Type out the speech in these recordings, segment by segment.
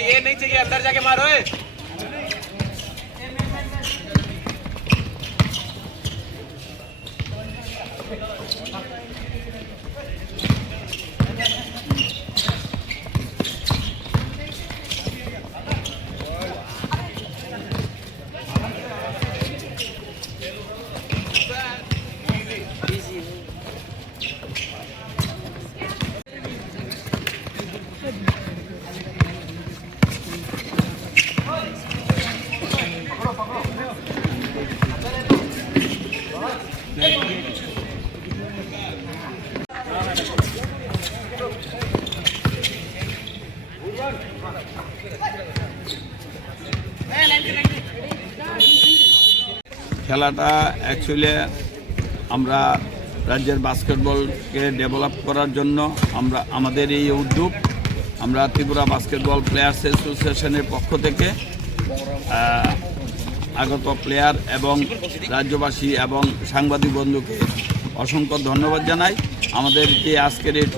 ये नहीं चाहिए, अंदर जाके मारो। খেলাটা অ্যাকচুয়ালি আমরা রাজ্যের বাস্কেটবলকে ডেভেলপ করার জন্য আমাদের এই উদ্যোগ আমরা ত্রিপুরা বাস্কেটবল প্লেয়ার্স অ্যাসোসিয়েশনের পক্ষ থেকে আগত প্লেয়ার এবং রাজ্যবাসী এবং সাংবাদিক বন্ধুকে অসংখ্য ধন্যবাদ জানাই। আমাদের যে আজকের এই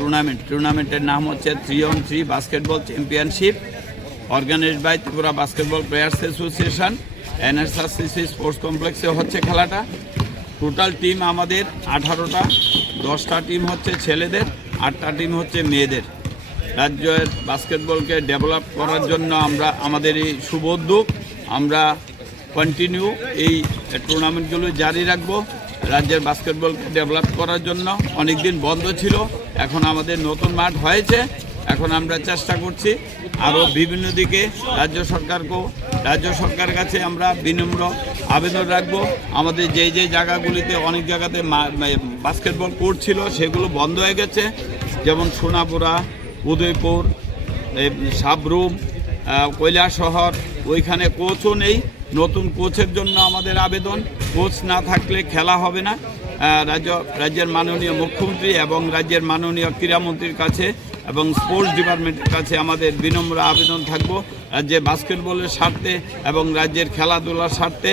টুর্নামেন্টের নাম হচ্ছে 3-on-3 basketball championship, organised by Tripura basketball players association, NSRCC sports কমপ্লেক্সে হচ্ছে খেলাটা। টোটাল টিম আমাদের 18টা, 10টা টিম হচ্ছে ছেলেদের, 8টা টিম হচ্ছে মেয়েদের। রাজ্যের বাস্কেটবলকে ডেভেলপ করার জন্য আমাদের এই শুভ উদ্যোগ আমরা কন্টিনিউ এই টুর্নামেন্টগুলো জারি রাখবো। রাজ্যের বাস্কেটবলকে ডেভেলপ করার জন্য অনেক দিন বন্ধ ছিল, এখন আমাদের নতুন মাঠ হয়েছে। এখন আমরা চেষ্টা করছি আরও বিভিন্ন দিকে রাজ্য সরকারের কাছে আমরা বিনম্র আবেদন রাখবো। আমাদের যে জায়গাগুলিতে অনেক জায়গাতে বাস্কেটবল কোর্ট ছিল সেগুলো বন্ধ হয়ে গেছে, যেমন সোনাপুরা, উদয়পুর, সাবরুম, কৈলাসহর, ওইখানে কোচও নেই। নতুন কোচের জন্য আমাদের আবেদন, কোচ না থাকলে খেলা হবে না। রাজ্যের মাননীয় মুখ্যমন্ত্রী এবং রাজ্যের মাননীয় ক্রীড়ামন্ত্রীর কাছে এবং স্পোর্টস ডিপার্টমেন্টের কাছে আমাদের বিনম্র আবেদন থাকবো রাজ্যে বাস্কেটবলের স্বার্থে এবং রাজ্যের খেলাধুলার স্বার্থে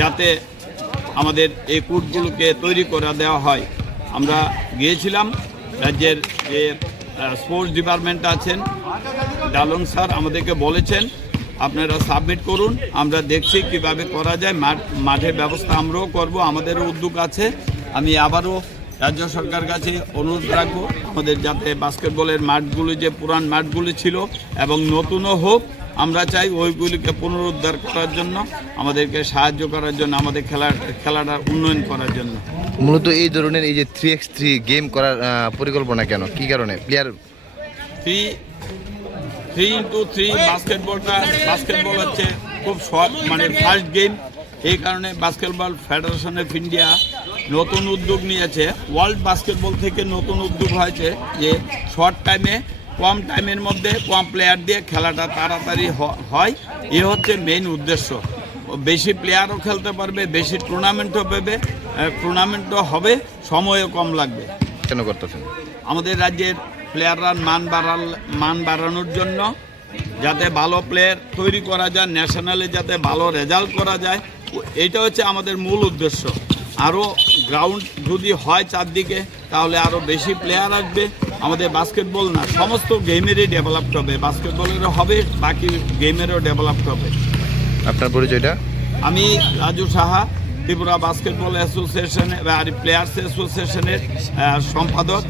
যাতে আমাদের এই কোর্টগুলোকে তৈরি করে দেওয়া হয়। আমরা গিয়েছিলাম, রাজ্যের যে স্পোর্টস ডিপার্টমেন্ট আছেন ডালং স্যার আমাদেরকে বলেছেন আপনারা সাবমিট করুন, আমরা দেখছি কিভাবে করা যায়। মাঠের ব্যবস্থা আমরাও করব, আমাদেরও উদ্যোগ আছে। আমি আবারও রাজ্য সরকার কাছে অনুরোধ রাখবো আমাদের যাতে বাস্কেটবলের মাঠগুলি যে পুরান মাঠগুলি ছিল এবং নতুনও হোক, আমরা চাই ওইগুলিকে পুনরুদ্ধার করার জন্য, আমাদেরকে সাহায্য করার জন্য, আমাদের খেলাটা উন্নয়ন করার জন্য। মূলত এই ধরনের এই যে 3x3 গেম করার পরিকল্পনা কেন, কি কারণে? প্লেয়ার 3x3 বাস্কেটবল হচ্ছে খুব শর্ট, মানে ফার্স্ট গেম। এই কারণে বাস্কেটবল ফেডারেশন অফ ইন্ডিয়া নতুন উদ্যোগ নিয়েছে। ওয়ার্ল্ড বাস্কেটবল থেকে নতুন উদ্যোগ হয়েছে যে শর্ট টাইমে, কম টাইমের মধ্যে কম প্লেয়ার দিয়ে খেলাটা তাড়াতাড়ি হয়। এ হচ্ছে মেইন উদ্দেশ্য। বেশি প্লেয়ারও খেলতে পারবে, বেশি টুর্নামেন্টও হবে, সময়ও কম লাগবে। কেন করতেছেন? আমাদের রাজ্যের প্লেয়াররা মান বাড়ানোর জন্য, যাতে ভালো প্লেয়ার তৈরি করা যায়, ন্যাশনালে যাতে ভালো রেজাল্ট করা যায়, এইটা হচ্ছে আমাদের মূল উদ্দেশ্য। আরও গ্রাউন্ড যদি হয় চারদিকে, তাহলে আরও বেশি প্লেয়ার আসবে। আমাদের বাস্কেটবল না, সমস্ত গেমেরই ডেভেলপড হবে, বাস্কেটবলেরও হবে, বাকি গেমেরও ডেভেলপড হবে। আপনার পরিচয়টা? আমি Raju Saha, Tripura basketball association players অ্যাসোসিয়েশনের সম্পাদক।